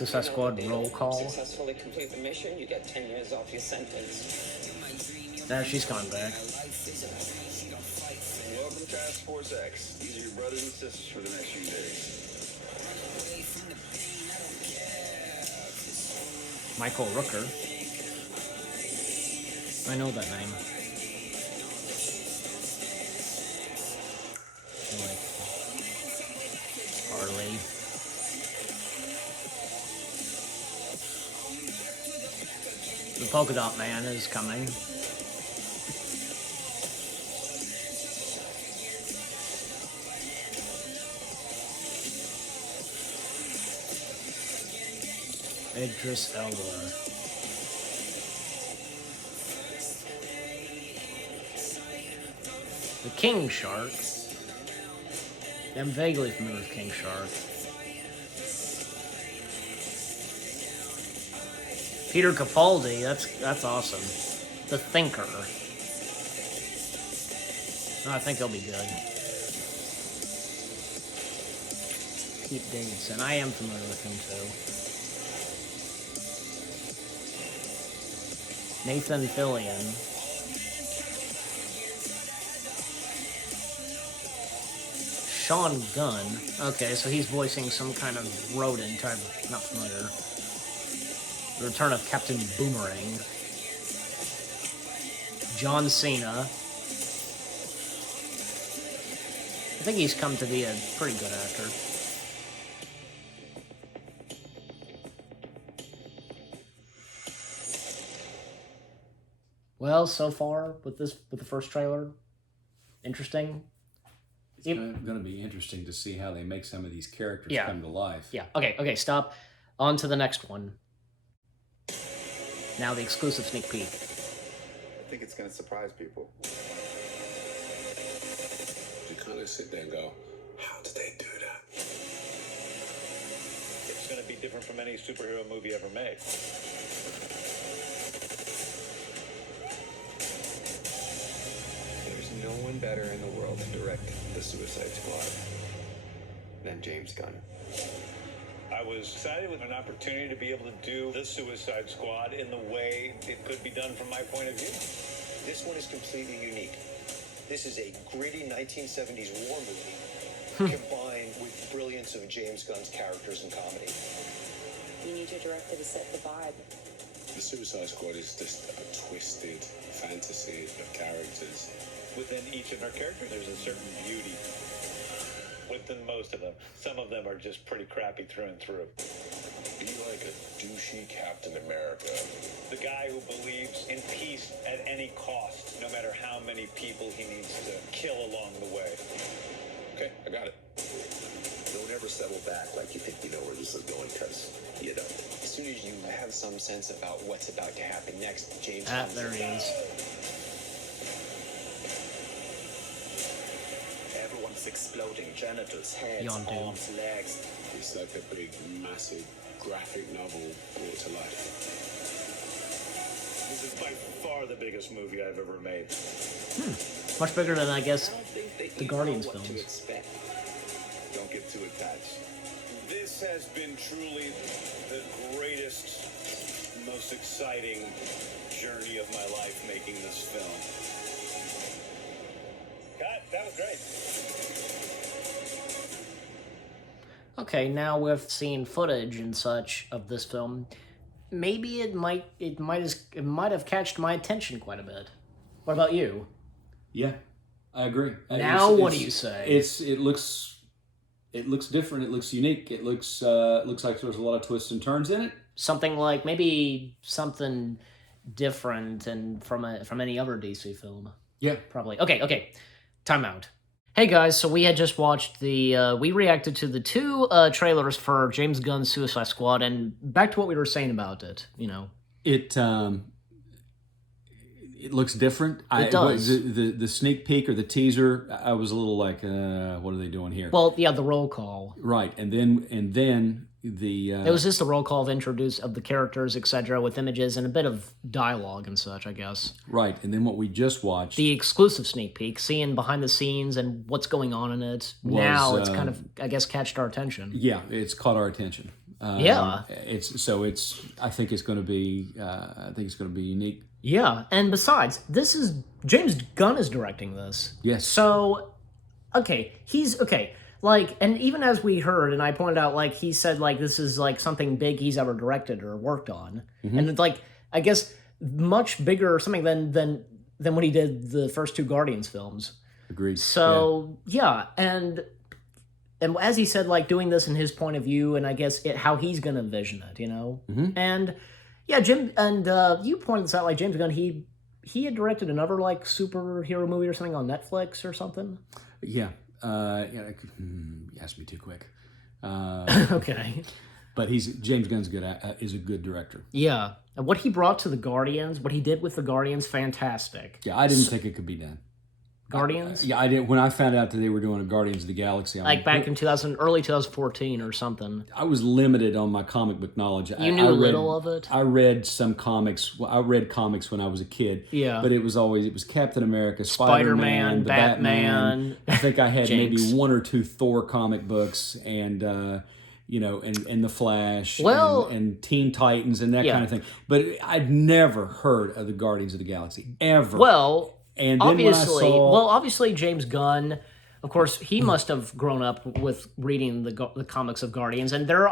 Suicide Squad roll call. Successfully complete the mission, you get 10 years off your sentence. Now she's gone back. Welcome to Task Force X. These are your brothers and sisters for the next few days. Michael Rooker. I know that name. Like Harley. The Polka Dot Man is coming. Idris Elba. The King Shark. I'm vaguely familiar with King Shark. Peter Capaldi, that's awesome. The Thinker. Oh, I think he'll be good. Pete Davidson, I am familiar with him too. Nathan Fillion. Sean Gunn. Okay, so he's voicing some kind of rodent. I'm not familiar. The return of Captain Boomerang. John Cena. I think he's come to be a pretty good actor. Well, so far with the first trailer, interesting. It's going to be interesting to see how they make some of these characters come to life. Yeah. Okay, stop. On to the next one. Now the exclusive sneak peek. I think it's going to surprise people. You kind of sit there and go, how did they do that? It's going to be different from any superhero movie ever made. There's no one better in the world to direct the Suicide Squad than James Gunn. I was excited with an opportunity to be able to do the Suicide Squad in the way it could be done from my point of view. This one is completely unique. This is a gritty 1970s war movie combined with brilliance of James Gunn's characters and comedy. You need your director to set the vibe. The Suicide Squad is just a twisted fantasy of characters. Within each of our characters, there's a certain beauty. Within most of them. Some of them are just pretty crappy through and through. Be like a douchey Captain America. The guy who believes in peace at any cost, no matter how many people he needs to kill along the way. Okay, I got it. Don't ever settle back like you think you know where this is going, because you don't. As soon as you have some sense about what's about to happen next, James comes There he is. Everyone's exploding. Genitals, heads, Yondu. arms, legs. It's like a big, massive graphic novel brought to life. This is by far the biggest movie I've ever made. Much bigger than, I guess, I don't think they the even Guardians know what films. to expect. Don't get too attached. This has been truly the greatest, most exciting journey of my life making this film. God, that was great. Okay, now we've seen footage and such of this film. Maybe it might have catched my attention quite a bit. What about you? Yeah, I agree. Now, what do you say? It looks different. It looks unique. It looks like there's a lot of twists and turns in it. Something like maybe something different and from any other DC film. Yeah. Probably. Okay. Time out. Hey guys, so we had just watched we reacted to the two trailers for James Gunn's Suicide Squad, and back to what we were saying about it, It looks different. It does. The sneak peek or the teaser, I was a little like, what are they doing here? Well, yeah, the roll call. Right, and then the... It was just the roll call of the characters, etc., with images and a bit of dialogue and such, I guess. Right, and then what we just watched... The exclusive sneak peek, seeing behind the scenes and what's going on in it. Now it's kind of, I guess, catched our attention. Yeah, it's caught our attention. Yeah. I think it's going to be unique. Yeah, and besides, this is James Gunn is directing this. Yes. So, okay, he's okay. Like, and even as we heard, and I pointed out, like he said, like this is like something big he's ever directed or worked on, and it's like I guess much bigger or something than when he did the first two Guardians films. Agreed. So yeah, and as he said, like doing this in his point of view, and I guess how he's gonna envision it, you know, and yeah, Jim, and you pointed this out, like James Gunn, he had directed another like superhero movie or something on Netflix or something. Yeah. You asked me too quick. Okay. But James Gunn's is a good director. Yeah, and what he brought to the Guardians, what he did with the Guardians, fantastic. Yeah, I didn't think it could be done. Guardians? Yeah, I did. When I found out that they were doing a Guardians of the Galaxy, Like back in early 2014 or something. I was limited on my comic book knowledge. You knew little of it? I read some comics. Well, I read comics when I was a kid. Yeah. But it was Captain America, Spider-Man, the Batman. I think I had Jinx. maybe one or two Thor comic books, and and the Flash, Well- and Teen Titans, and that Yeah. kind of thing. But I'd never heard of the Guardians of the Galaxy ever. Well, and then obviously James Gunn, of course, he must have grown up with reading the comics of Guardians, and the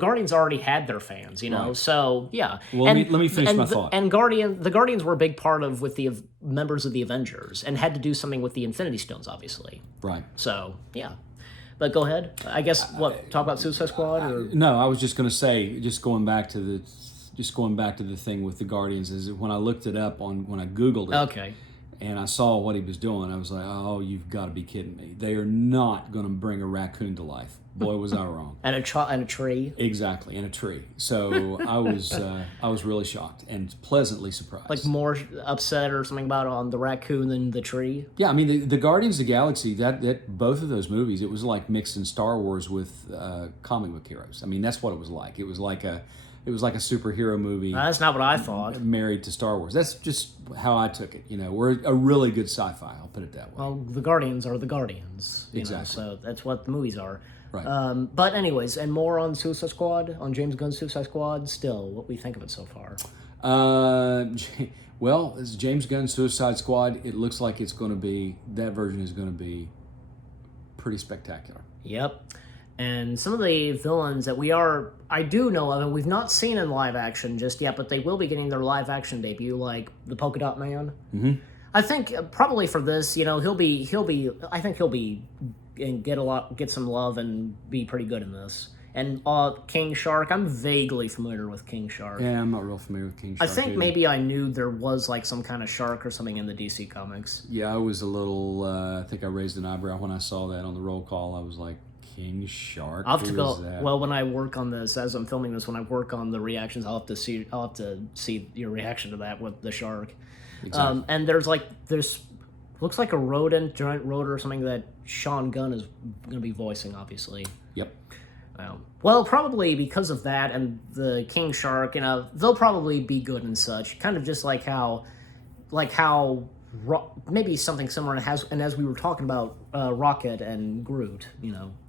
Guardians already had their fans, you know. Right. So yeah. Well, let me finish my thought. And the Guardians were a big part of with the members of the Avengers, and had to do something with the Infinity Stones, obviously. right. So yeah. But go ahead. I guess talk about Suicide Squad or No, I was just going to say, just going back to the thing with the Guardians, is when I looked it up when I Googled it, okay. and I saw what he was doing, I was like, oh, you've got to be kidding me. They are not going to bring a raccoon to life. Boy, was I wrong. And a tree. Exactly, in a tree. So I was really shocked and pleasantly surprised. Like more upset or something about on the raccoon than the tree. Yeah, I mean the Guardians of the Galaxy, that both of those movies, it was like mixing Star Wars with comic book heroes. I mean, that's what it was like. It was like a superhero movie That's not what I thought. married to Star Wars. That's just how I took it. We're a really good sci-fi. I'll put it that way. Well, the Guardians are the Guardians. Exactly. So that's what the movies are. Right. But anyways, and more on Suicide Squad, on James Gunn's Suicide Squad. Still, what we think of it so far. Well, as James Gunn's Suicide Squad, it looks like that version is going to be pretty spectacular. Yep. And some of the villains that I do know of, and we've not seen in live action just yet, but they will be getting their live action debut, like the Polka Dot Man. Mm-hmm. I think probably for this, he'll be and get some love and be pretty good in this. And King Shark, I'm vaguely familiar with King Shark. Yeah, I'm not real familiar with King Shark. I think either. maybe I knew there was like some kind of shark or something in the DC comics. Yeah, I was a little. I think I raised an eyebrow when I saw that on the roll call. I was like, King Shark. I'll have to Who go. is that? Well, when I work on this, as I'm filming this, when I work on the reactions, I'll have to see your reaction to that with the shark. Exactly. And there's looks like a rodent, giant rodent or something that Sean Gunn is going to be voicing, obviously. Yep. Well, probably because of that and the King Shark, they'll probably be good and such. Kind of just like how maybe something similar and as we were talking about Rocket and Groot,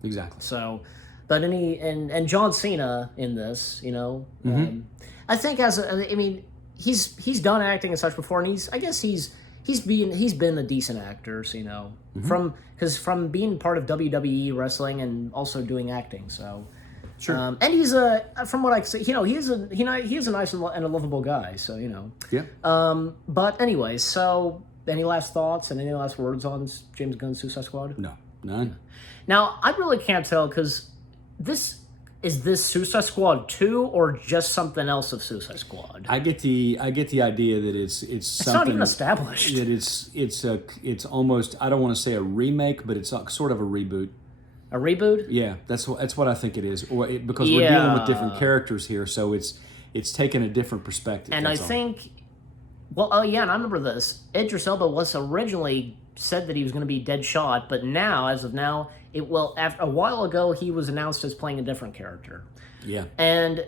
Exactly. So, but and John Cena in this, I think he's done acting and such before, and he's been a decent actor, from being part of WWE wrestling and also doing acting. So, Sure. And he's from what I see, he is a nice and a lovable guy. So Yeah. But anyways, so any last thoughts and any last words on James Gunn's Suicide Squad? No, none. Now I really can't tell because is this Suicide Squad 2 or just something else of Suicide Squad? I get the idea that it's something. Not even established. That it's almost, I don't want to say a remake, but it's sort of a reboot. A reboot? Yeah, that's what I think it is. Because we're dealing with different characters here, so it's taken a different perspective. And I think, and I remember this. Idris Elba was originally said that he was going to be Deadshot, but now, as of now, a while ago, he was announced as playing a different character. Yeah. And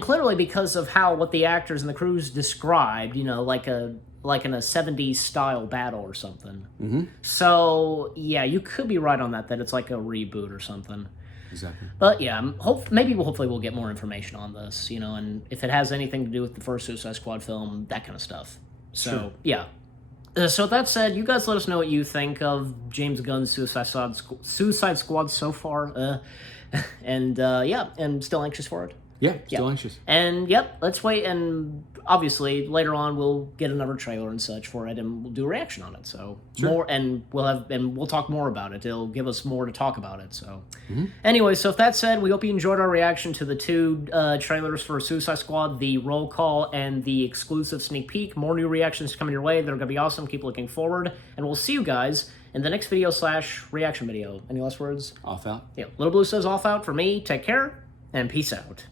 clearly because of what the actors and the crews described, like in a 70s style battle or something. Mm-hmm. So, yeah, you could be right on that it's like a reboot or something. Exactly. But yeah, hopefully we'll get more information on this, you know, and if it has anything to do with the first Suicide Squad film, that kind of stuff. So Sure. yeah. So that said, you guys let us know what you think of James Gunn's Suicide Squad so far, and yeah, and still anxious for it. Yeah, still anxious. And yep, let's wait. And obviously, later on, we'll get another trailer and such for it, and we'll do a reaction on it. So more, and we'll talk more about it. It'll give us more to talk about it. So anyway, so if that said, we hope you enjoyed our reaction to the two trailers for Suicide Squad, the roll call and the exclusive sneak peek. More new reactions coming your way. They're gonna be awesome. Keep looking forward, and we'll see you guys in the next video / reaction video. Any last words? Off out. Yeah, Little Blue says off out for me. Take care and peace out.